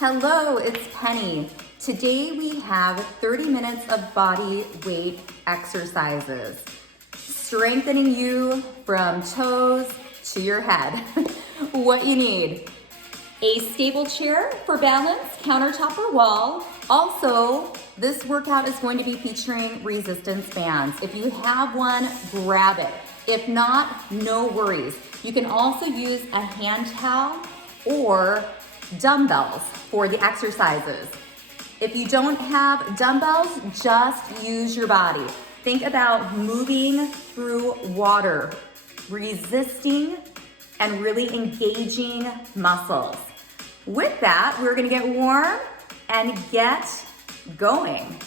Hello, it's Penny. Today we have 30 minutes of body weight exercises, strengthening you from toes to your head. What you need: a stable chair for balance, countertop or wall. Also, this workout is going to be featuring resistance bands. If you have one, grab it. If not, no worries. You can also use a hand towel or dumbbells for the exercises. If you don't have dumbbells, just use your body. Think about moving through water, resisting and really engaging muscles. With that, we're gonna get warm and get going.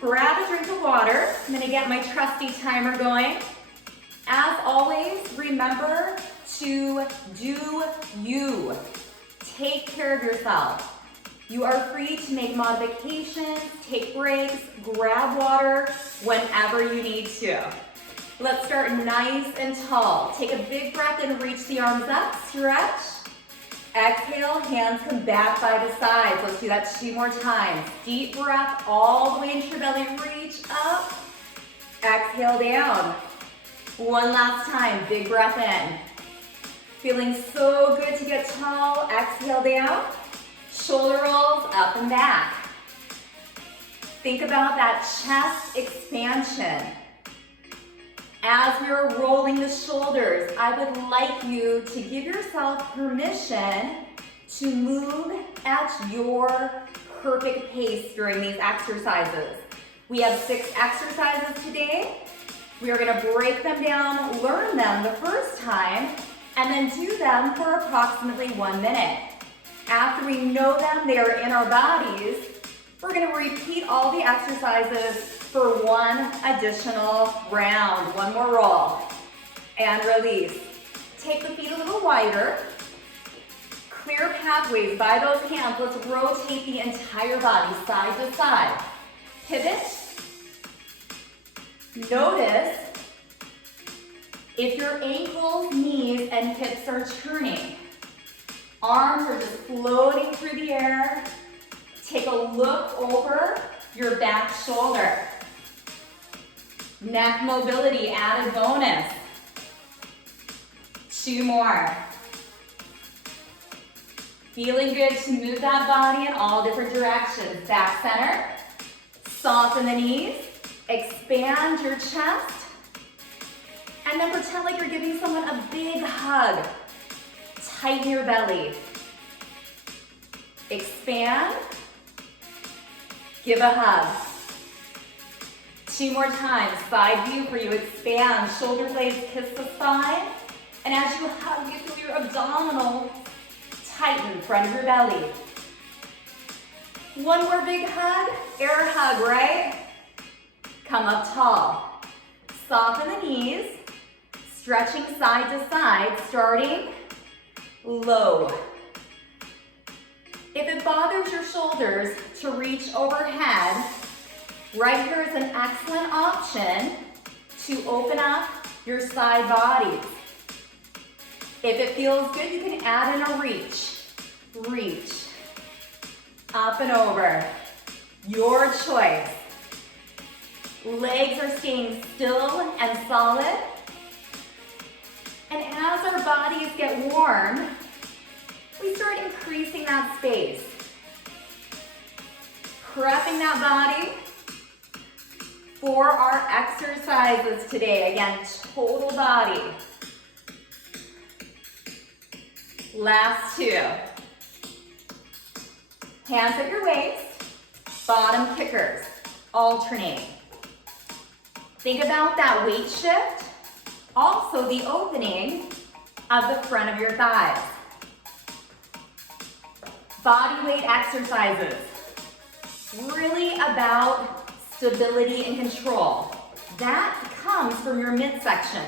Grab a drink of water. I'm gonna get my trusty timer going. As always, remember to do you. Take care of yourself. You are free to make modifications, take breaks, grab water whenever you need to. Let's start nice and tall. Take a big breath and reach the arms up, stretch. Exhale, hands come back by the sides. Let's do that 2 more times. Deep breath all the way into your belly, reach up. Exhale down. One last time, big breath in. Feeling so good to get tall, exhale down. Shoulder rolls up and back. Think about that chest expansion. As we're rolling the shoulders, I would like you to give yourself permission to move at your perfect pace during these exercises. We have 6 exercises today. We are gonna break them down, learn them the first time, and then do them for approximately 1 minute. After we know them, they are in our bodies, we're gonna repeat all the exercises for 1 additional round. 1 more roll. And release. Take the feet a little wider. Clear pathways by those hands. Let's rotate the entire body side to side. Pivot. Notice if your ankles, knees, and hips are turning. Arms are just floating through the air. Take a look over your back shoulder. Neck mobility, added bonus. 2 more. Feeling good to move that body in all different directions. Back center. Soften the knees. Expand your chest. And then pretend like you're giving someone a big hug. Tighten your belly. Expand. Give a hug. 2 more times. Side view for you. Expand. Shoulder blades kiss the spine. And as you hug, you feel your abdominal tighten, front of your belly. 1 more big hug. Air hug, right? Come up tall. Soften the knees. Stretching side to side, starting low. If it bothers your shoulders to reach overhead, right here is an excellent option to open up your side bodies. If it feels good, you can add in a reach. Reach. Up and over. Your choice. Legs are staying still and solid. And as our bodies get warm, we start increasing that space. Prepping that body for our exercises today. Again, total body. Last 2. Hands at your waist, bottom kickers, alternate. Think about that weight shift. Also the opening of the front of your thighs. Body weight exercises. Really about stability and control. That comes from your midsection.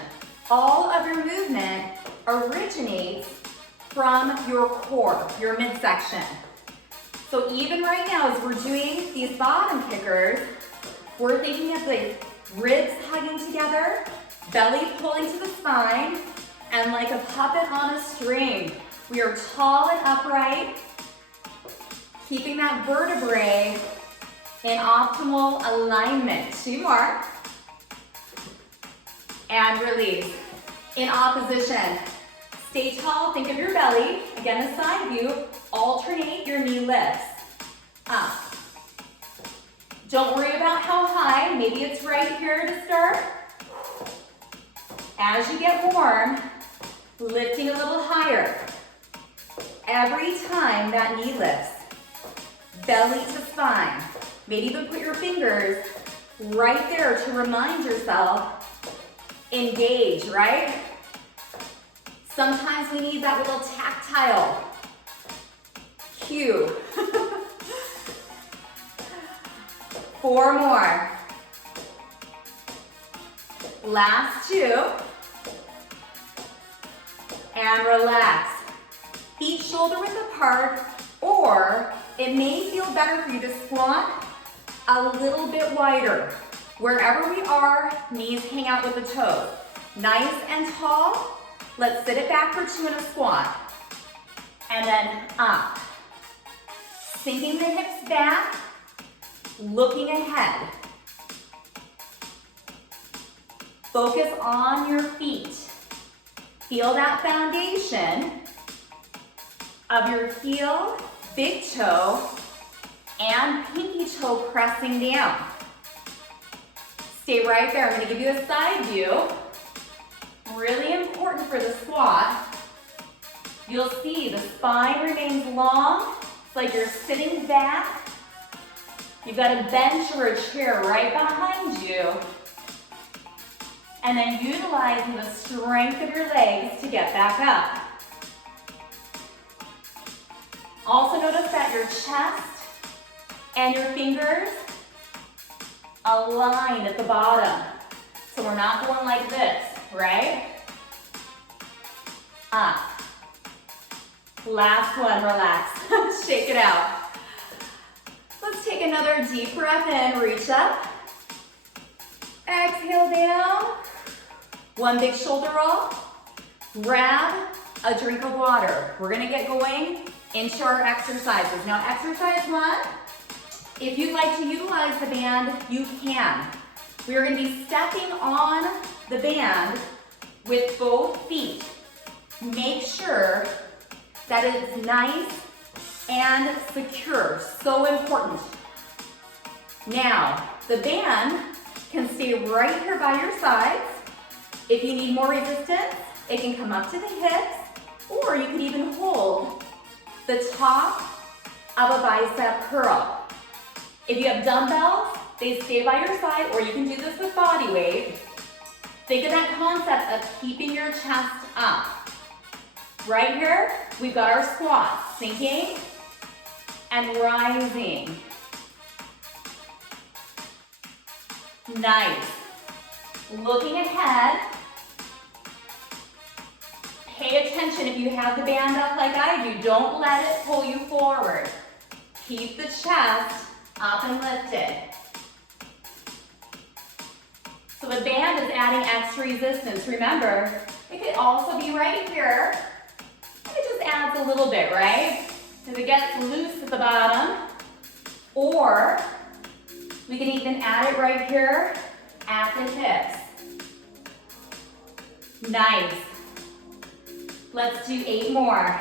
All of your movement originates from your core, your midsection. So even right now as we're doing these bottom kickers, we're thinking of the ribs hugging together, belly pulling to the spine, and like a puppet on a string, We are tall and upright, keeping that vertebrae in optimal alignment. 2 more. And release. In opposition, stay tall, think of your belly. Again, the side view, alternate your knee lifts. Up. Don't worry about how high, maybe it's right here to start. As you get warm, lifting a little higher. Every time that knee lifts, belly to spine. Maybe even put your fingers right there to remind yourself, engage, right? Sometimes we need that little tactile cue. 4 more. Last 2. And relax. Feet shoulder width apart, or it may feel better for you to squat a little bit wider. Wherever we are, knees hang out with the toes. Nice and tall. Let's sit it back for 2 in a squat. And then up. Sinking the hips back, looking ahead. Focus on your feet. Feel that foundation of your heel, big toe, and pinky toe pressing down. Stay right there. I'm going to give you a side view. Really important for the squat. You'll see the spine remains long. It's like you're sitting back. You've got a bench or a chair right behind you. And then utilizing the strength of your legs to get back up. Also notice that your chest and your fingers align at the bottom. So we're not going like this, right? Up. Last one, relax. Shake it out. Let's take another deep breath in, reach up. Exhale down. One big shoulder roll. Grab a drink of water. We're gonna get going into our exercises. Now exercise 1, if you'd like to utilize the band, you can. We are gonna be stepping on the band with both feet. Make sure that it's nice and secure, so important. Now, the band can stay right here by your sides. If you need more resistance, it can come up to the hips, or you can even hold the top of a bicep curl. If you have dumbbells, they stay by your side, or you can do this with body weight. Think of that concept of keeping your chest up. Right here, we've got our squats, sinking and rising. Nice. Looking ahead. Pay attention if you have the band up like I do. Don't let it pull you forward. Keep the chest up and lifted. So the band is adding extra resistance. Remember, it could also be right here. It just adds a little bit, right? Because it gets loose at the bottom. Or we can even add it right here at the hips. Nice. Let's do 8 more.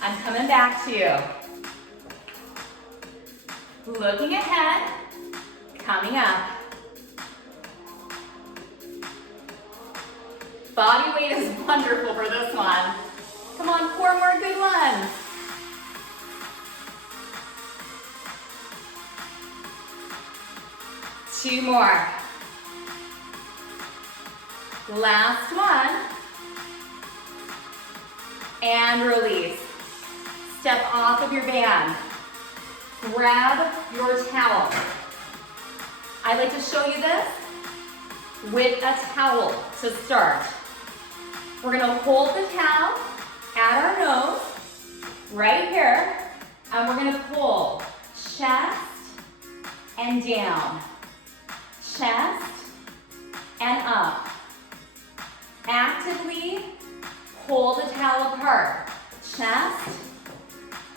I'm coming back to you. Looking ahead, coming up. Body weight is wonderful for this one. Come on, 4 more good ones. Two more. Last one. And release. Step off of your band. Grab your towel. I like to show you this with a towel to start. We're gonna hold the towel at our nose, right here, and we're gonna pull chest and down, chest and up. Actively pull the towel apart. chest,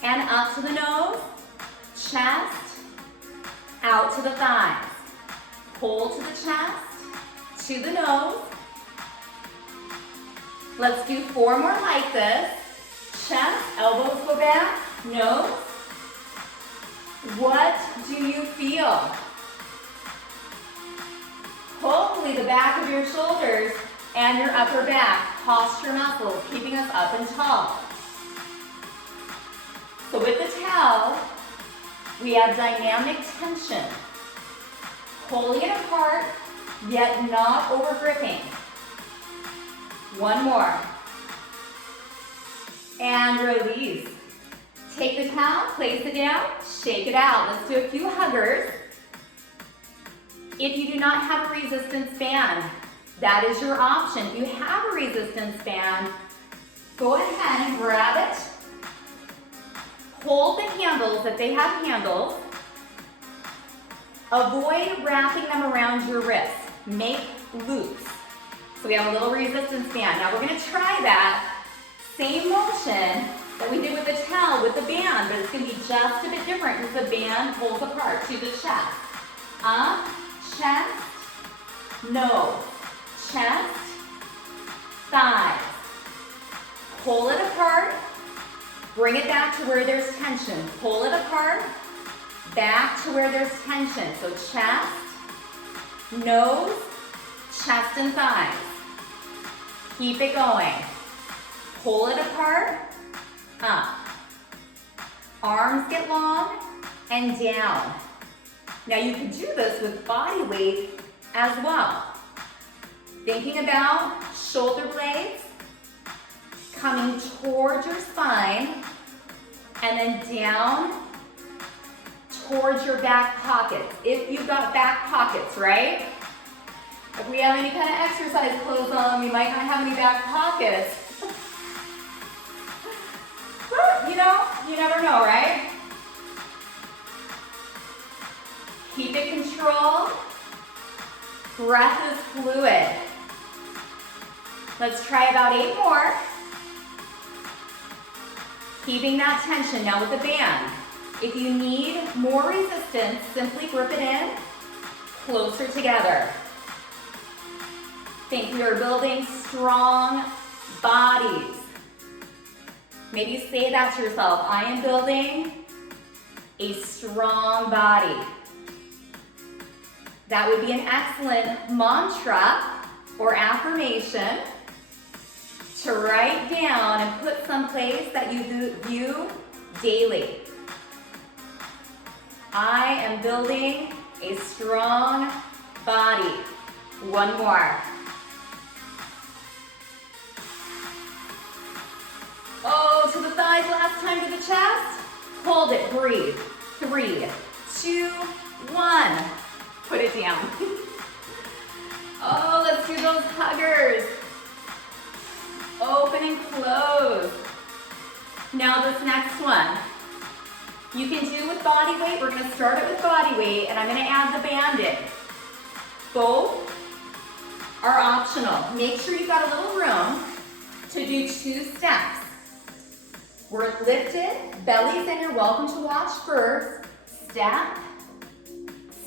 and up to the nose, chest, out to the thighs. Pull to the chest, to the nose. Let's do 4 more like this. Chest, elbows go back, nose. What do you feel? Hopefully the back of your shoulders and your upper back, posture muscles, keeping us up and tall. So with the towel, we have dynamic tension. Pulling it apart, yet not over gripping. 1 more. And release. Take the towel, place it down, shake it out. Let's do a few huggers. If you do not have a resistance band, that is your option. If you have a resistance band, go ahead and grab it. Hold the handles if they have handles. Avoid wrapping them around your wrist. Make loops. So we have a little resistance band. Now we're going to try that same motion that we did with the towel with the band, but it's going to be just a bit different because the band pulls apart to the chest. Up, chest, nose, chest, thighs. Pull it apart, bring it back to where there's tension. Pull it apart, back to where there's tension. So chest, nose, chest and thighs. Keep it going. Pull it apart, up. Arms get long and down. Now you can do this with body weight as well. Thinking about shoulder blades coming towards your spine and then down towards your back pockets. If you've got back pockets, right? If we have any kind of exercise clothes on, we might not have any back pockets. But, you never know, right? Keep it controlled. Breath is fluid. Let's try about 8 more. Keeping that tension now with the band. If you need more resistance, simply grip it in closer together. Think we are building strong bodies. Maybe say that to yourself. I am building a strong body. That would be an excellent mantra or affirmation to write down and put someplace that you view daily. I am building a strong body. 1 more. Oh, to the thighs, last time to the chest. Hold it, breathe. 3, 2, 1. Put it down. Oh, let's do those huggers. Open and close. Now this next one, you can do with body weight. We're gonna start it with body weight, and I'm gonna add the band in. Both are optional. Make sure you've got a little room to do 2 steps. We're lifted, belly's in, you're welcome to watch first. Step,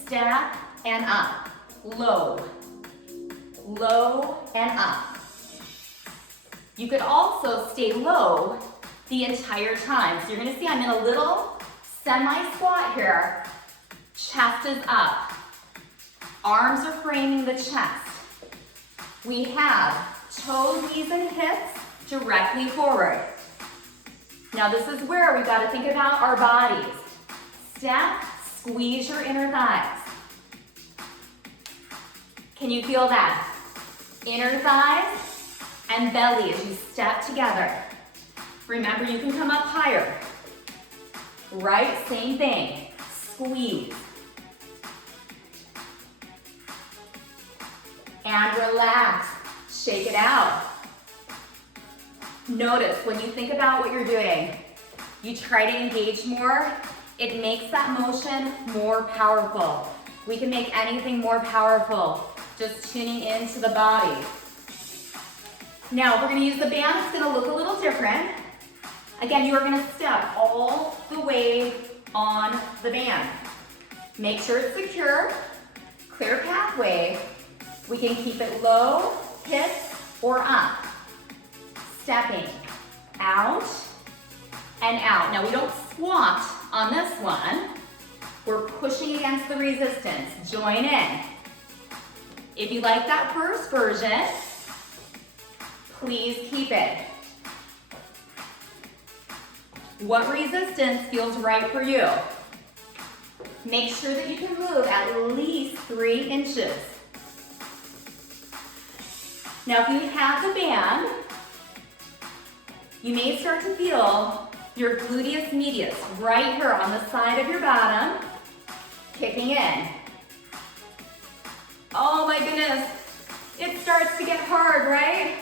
step, and up. Low, low, and up. You could also stay low the entire time. So you're gonna see I'm in a little semi-squat here. Chest is up. Arms are framing the chest. We have toes, knees, and hips directly forward. Now this is where we've got to think about our bodies. Step, squeeze your inner thighs. Can you feel that? Inner thighs and belly as you step together. Remember, you can come up higher. Right, same thing. Squeeze. And relax. Shake it out. Notice when you think about what you're doing, you try to engage more, it makes that motion more powerful. We can make anything more powerful just tuning into the body. Now we're going to use the band. It's going to look a little different. Again, you are gonna step all the way on the band. Make sure it's secure, clear pathway. We can keep it low, hips, or up. Stepping out and out. Now we don't squat on this one. We're pushing against the resistance. Join in. If you like that first version, please keep it. What resistance feels right for you? Make sure that you can move at least 3 inches. Now, if you have the band, you may start to feel your gluteus medius right here on the side of your bottom, kicking in. Oh my goodness, it starts to get hard, right?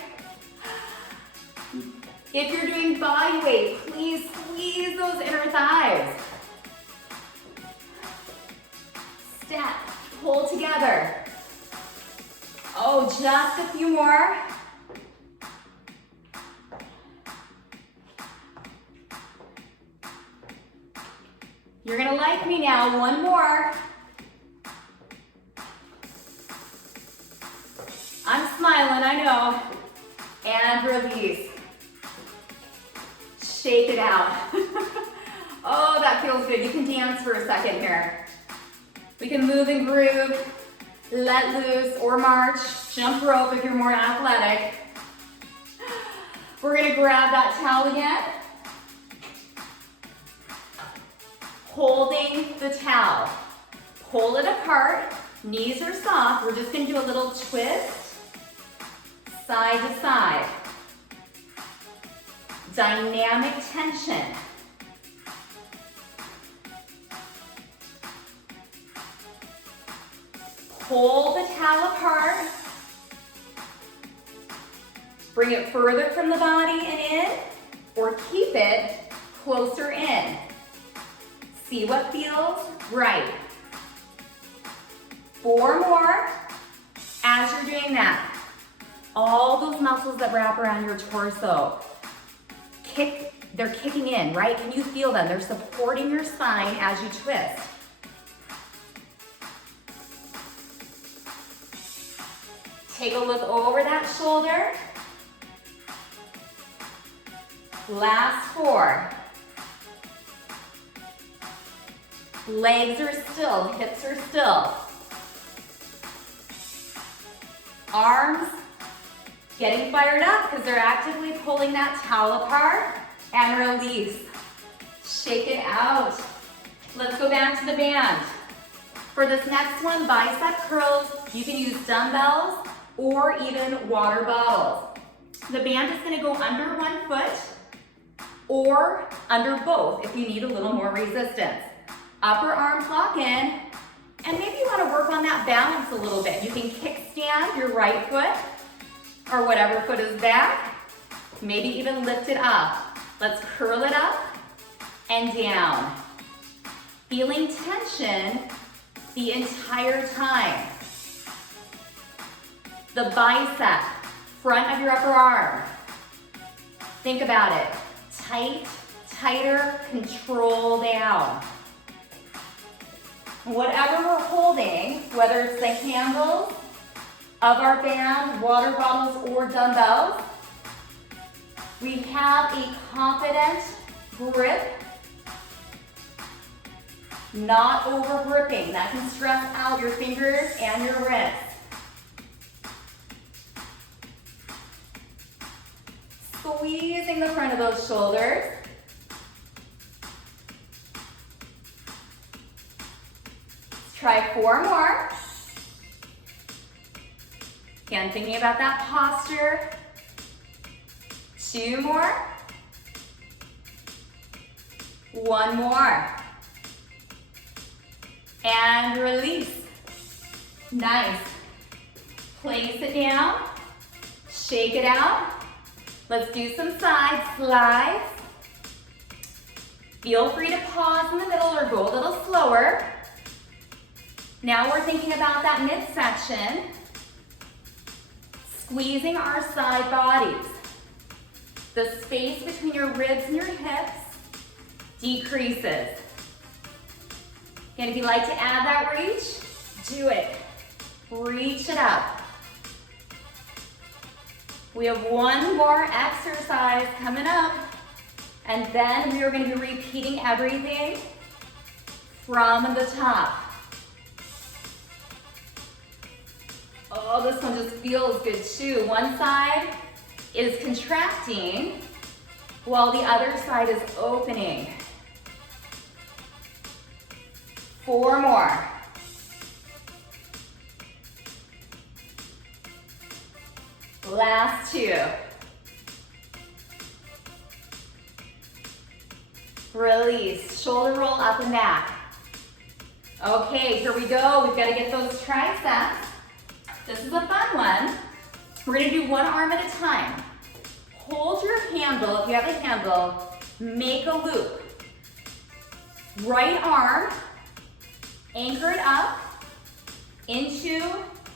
If you're doing body weight, please squeeze those inner thighs. Step, pull together. Oh, just a few more. You're gonna like me now, one more. I'm smiling, I know. And release. Shake it out. Oh, that feels good. You can dance for a second here. We can move and groove, let loose or march, jump rope if you're more athletic. We're gonna grab that towel again. Holding the towel. Pull it apart, knees are soft. We're just gonna do a little twist, side to side. Dynamic tension. Pull the towel apart. Bring it further from the body and in, or keep it closer in. See what feels right. 4 more. As you're doing that, all those muscles that wrap around your torso, they're kicking in, right? Can you feel them? They're supporting your spine as you twist. Take a look over that shoulder. Last 4. Legs are still, hips are still. Arms getting fired up because they're actively pulling that towel apart, and release. Shake it out. Let's go back to the band. For this next one, bicep curls, you can use dumbbells or even water bottles. The band is gonna go under one foot or under both if you need a little more resistance. Upper arms lock in, and maybe you wanna work on that balance a little bit. You can kickstand your right foot or whatever foot is back, maybe even lift it up. Let's curl it up and down. Feeling tension the entire time. The bicep, front of your upper arm. Think about it. Tight, tighter, control down. Whatever we're holding, whether it's the handles of our band, water bottles, or dumbbells, we have a confident grip, not over gripping. That can stress out your fingers and your wrists. Squeezing the front of those shoulders. Let's try 4 more. Again, thinking about that posture. 2 more. 1 more. And release. Nice. Place it down. Shake it out. Let's do some side slides. Feel free to pause in the middle or go a little slower. Now we're thinking about that midsection. Squeezing our side bodies. the space between your ribs and your hips decreases. And if you like to add that reach, do it. Reach it up. We have one more exercise coming up, and then we are going to be repeating everything from the top. Oh, this one just feels good too. One side is contracting while the other side is opening. 4 more. Last 2. Release, shoulder roll up and back. Okay, here we go. We've got to get those triceps. This is a fun one. We're gonna do one arm at a time. Hold your handle, if you have a handle, make a loop. Right arm, anchor it up into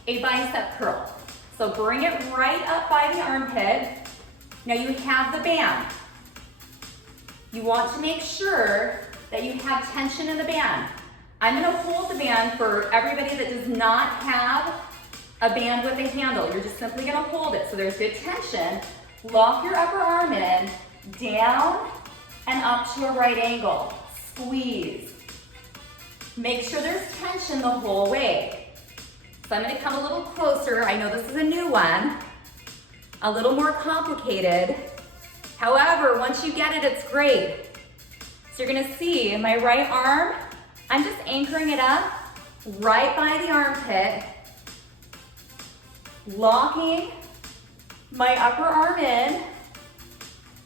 a bicep curl. So bring it right up by the armpit. Now you have the band. You want to make sure that you have tension in the band. I'm gonna hold the band for everybody that does not have a band with a handle. You're just simply gonna hold it so there's good tension. Lock your upper arm in, down and up to a right angle. Squeeze. Make sure there's tension the whole way. So I'm gonna come a little closer. I know this is a new one, a little more complicated. However, once you get it, it's great. So you're gonna see my right arm, I'm just anchoring it up right by the armpit, locking my upper arm in,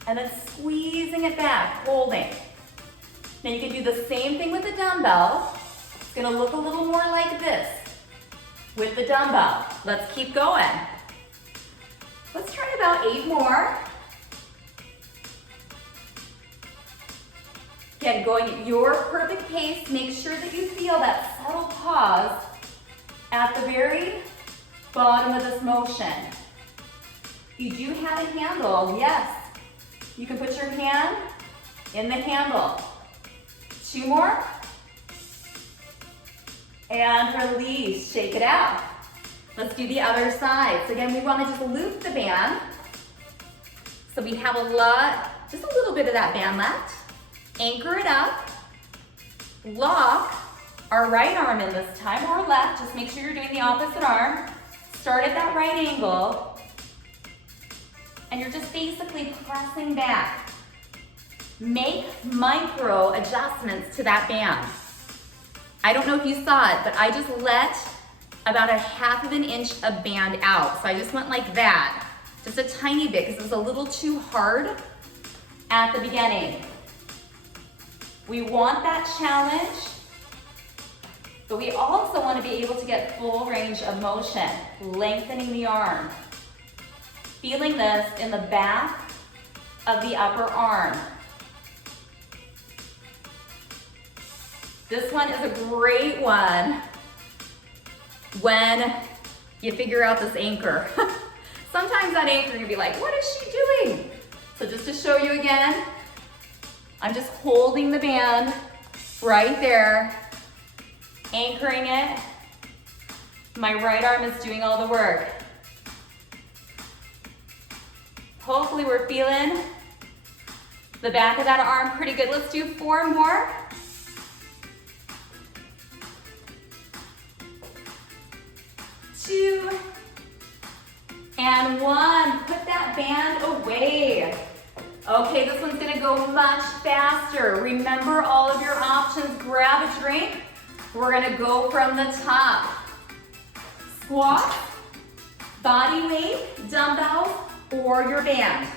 and then squeezing it back, holding. Now you can do the same thing with the dumbbell. It's gonna look a little more like this with the dumbbell. Let's keep going. Let's try about 8 more. Again, going at your perfect pace. Make sure that you feel that subtle pause at the very bottom of this motion. You do have a handle, yes. You can put your hand in the handle. 2 more. And release, shake it out. Let's do the other side. So again, we want to just loop the band. So we have just a little bit of that band left. Anchor it up. Lock our right arm in this time, or left. Just make sure you're doing the opposite arm. Start at that right angle. And you're just basically pressing back. Make micro adjustments to that band. I don't know if you saw it, but I just let about 1/2 inch of band out. So I just went like that, just a tiny bit, because it was a little too hard at the beginning. We want that challenge, but we also want to be able to get full range of motion, lengthening the arm. Feeling this in the back of the upper arm. This one is a great one when you figure out this anchor. Sometimes that anchor, you'll be like, what is she doing? So just to show you again, I'm just holding the band right there, anchoring it. My right arm is doing all the work. Hopefully we're feeling the back of that arm pretty good. Let's do 4 more. Two, and 1. Put that band away. Okay, this one's gonna go much faster. Remember all of your options. Grab a drink. We're gonna go from the top. Squat, body weight, dumbbells, or your band.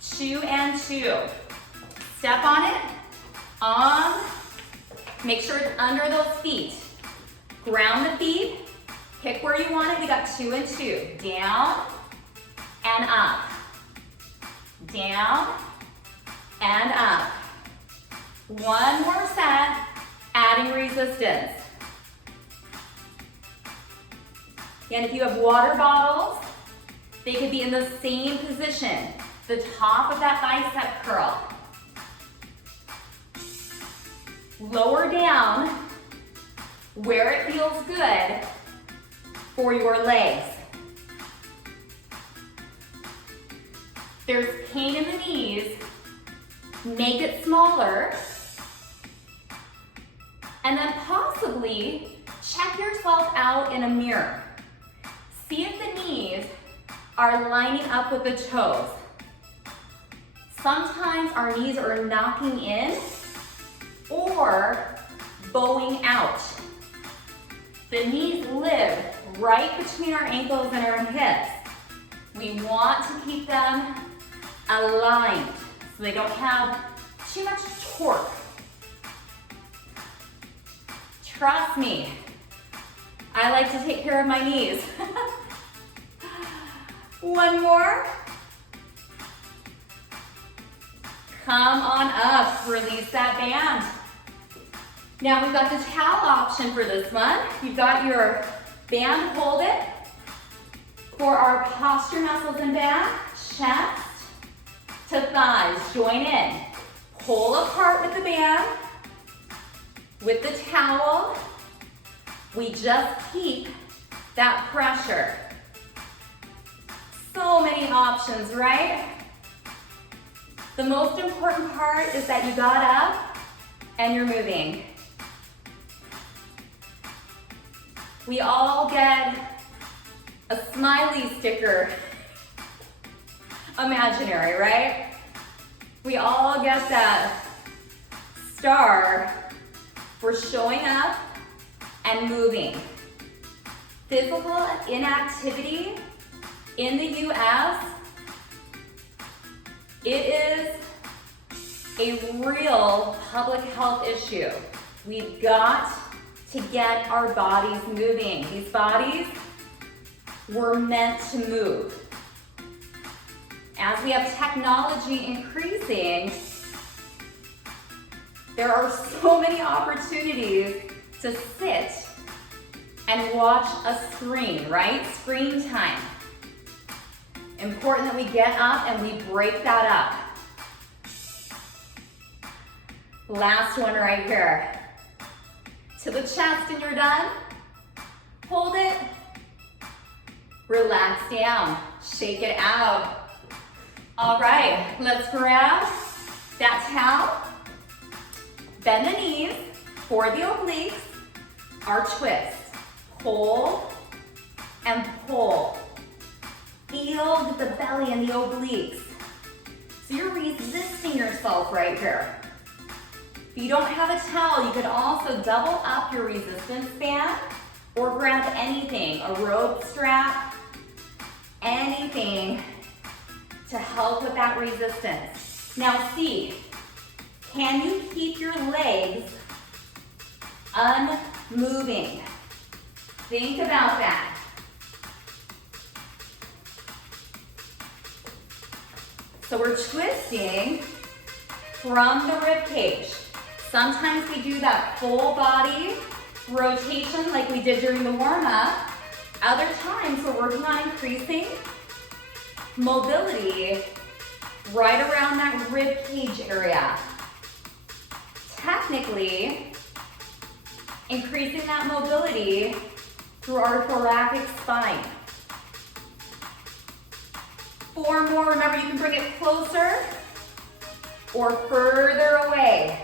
2 and 2. Step on it. On. Make sure it's under those feet. Ground the feet. Pick where you want it. We got 2 and 2. Down and up. Down and up. 1 more set, adding resistance. And if you have water bottles, they could be in the same position. the top of that bicep curl. Lower down where it feels good for your legs. There's pain in the knees, make it smaller, and then possibly check yourself out in a mirror. See if the knees are lining up with the toes. Sometimes our knees are knocking in or bowing out. The knees live right between our ankles and our hips. We want to keep them aligned so they don't have too much torque. Trust me, I like to take care of my knees. One more. Come on up, release that band. Now we've got the towel option for this one. You've got your band, hold it. For our posture muscles and back, chest to thighs, join in. Pull apart with the band. With the towel, we just keep that pressure. So many options, right? The most important part is that you got up and you're moving. We all get a smiley sticker, imaginary, right? We all get that star for showing up and moving. Physical inactivity in the US, it is a real public health issue. We've got to get our bodies moving. These bodies were meant to move. As we have technology increasing, there are so many opportunities to sit and watch a screen, right? Screen time. Important that we get up and we break that up. Last one right here. To the chest and you're done. Hold it. Relax down. Shake it out. All right, let's grab that towel. Bend the knees for the obliques. Our twist. Pull and pull. Feel the belly and the obliques. So you're resisting yourself right here. If you don't have a towel, you could also double up your resistance band or grab anything, a rope strap, anything to help with that resistance. Now see, can you keep your legs unmoving? Think about that. So we're twisting from the rib cage. Sometimes we do that full body rotation like we did during the warm-up. Other times we're working on increasing mobility right around that rib cage area. Technically, increasing that mobility through our thoracic spine. 4 more, remember you can bring it closer or further away.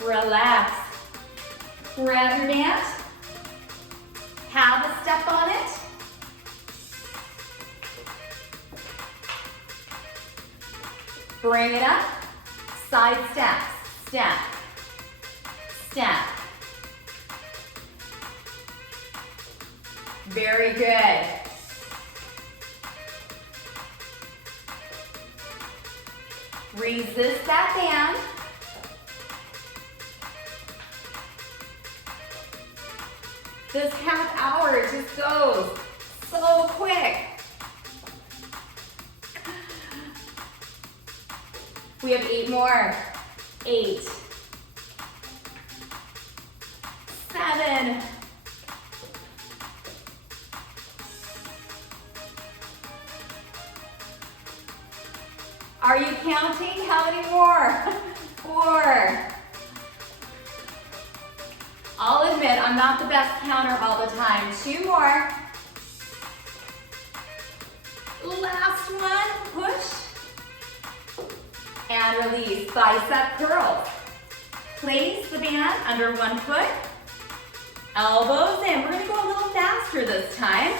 Relax. Grab your band. Have a step on it. Bring it up. Side steps. Step. Step. Very good. Resist that band. This half hour just goes so quick. We have 8 more. 8, 7, Are you counting? How many more? 4. I'll admit, I'm not the best counter all the time. 2 more. Last one, push. And release, bicep curls. Place the band under one foot. Elbows in. We're gonna go a little faster this time.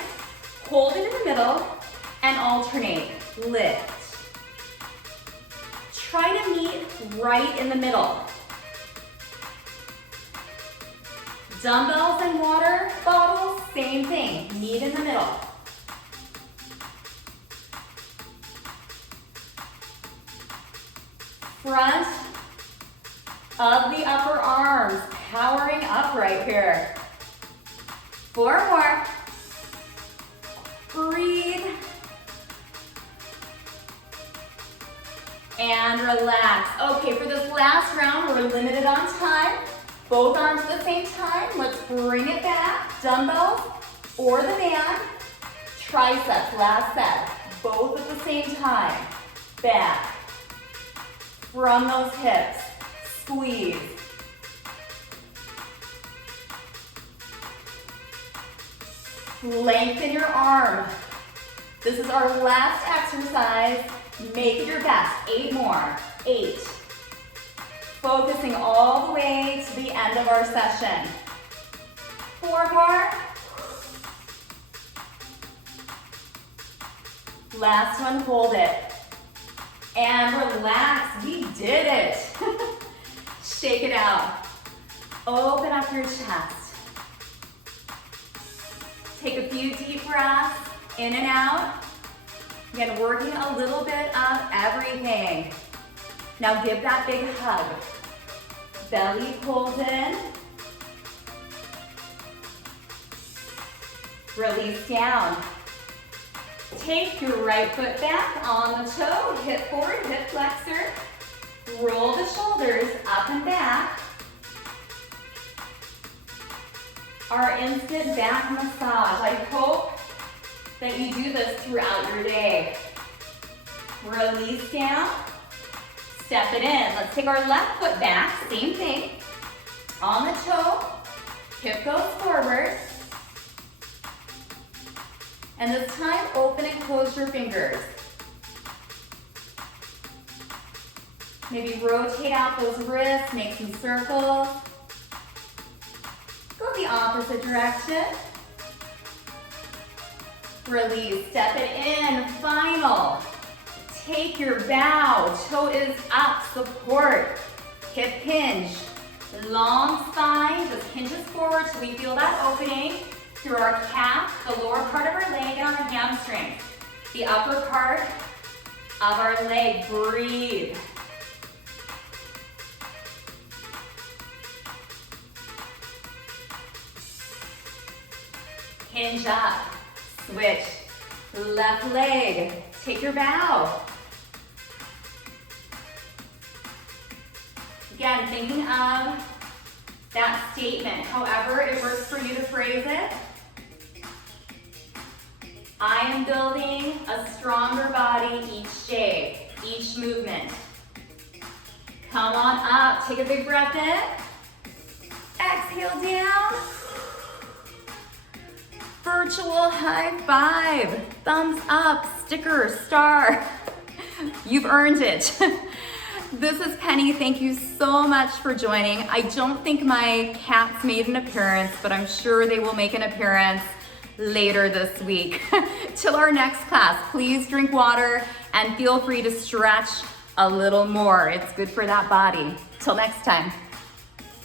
Hold it in the middle and alternate. Lift. Try to meet right in the middle. Dumbbells and water bottles, same thing. Meet in the middle. Front of the upper arms, powering up right here. 4 more. Breathe. And relax. Okay, for this last round, we're limited on time. Both arms at the same time. Let's bring it back. Dumbbells or the band. Triceps, last set. Both at the same time. Back. From those hips. Squeeze. Lengthen your arm. This is our last exercise. Make it your best. 8 more. 8. Focusing all the way to the end of our session. 4 more. Last one, hold it. And relax, we did it. Shake it out. Open up your chest. Take a few deep breaths, in and out. Again, working a little bit of everything. Now give that big hug. Belly pulls in. Release down. Take your right foot back on the toe, hip forward, hip flexor. Roll the shoulders up and back. Our instant back massage. I hope that you do this throughout your day. Release down. Step it in. Let's take our left foot back. Same thing. On the toe. Hip goes forward. And this time, open and close your fingers. Maybe rotate out those wrists, make some circles. Go the opposite direction. Release, step it in, final. Take your bow, toe is up, support. Hip hinge, long spine, just hinges forward so we feel that opening through our calf, the lower part of our leg, and our hamstring. The upper part of our leg, breathe. Hinge up, switch, left leg, take your bow. Again, thinking of that statement, however it works for you to phrase it. I am building a stronger body each day, each movement. Come on up, take a big breath in. Exhale down. Virtual high five, thumbs up, sticker, star. You've earned it. This is Penny, thank you so much for joining. I don't think my cats made an appearance, but I'm sure they will make an appearance later this week. Till our next class, please drink water and feel free to stretch a little more. It's good for that body. Till next time.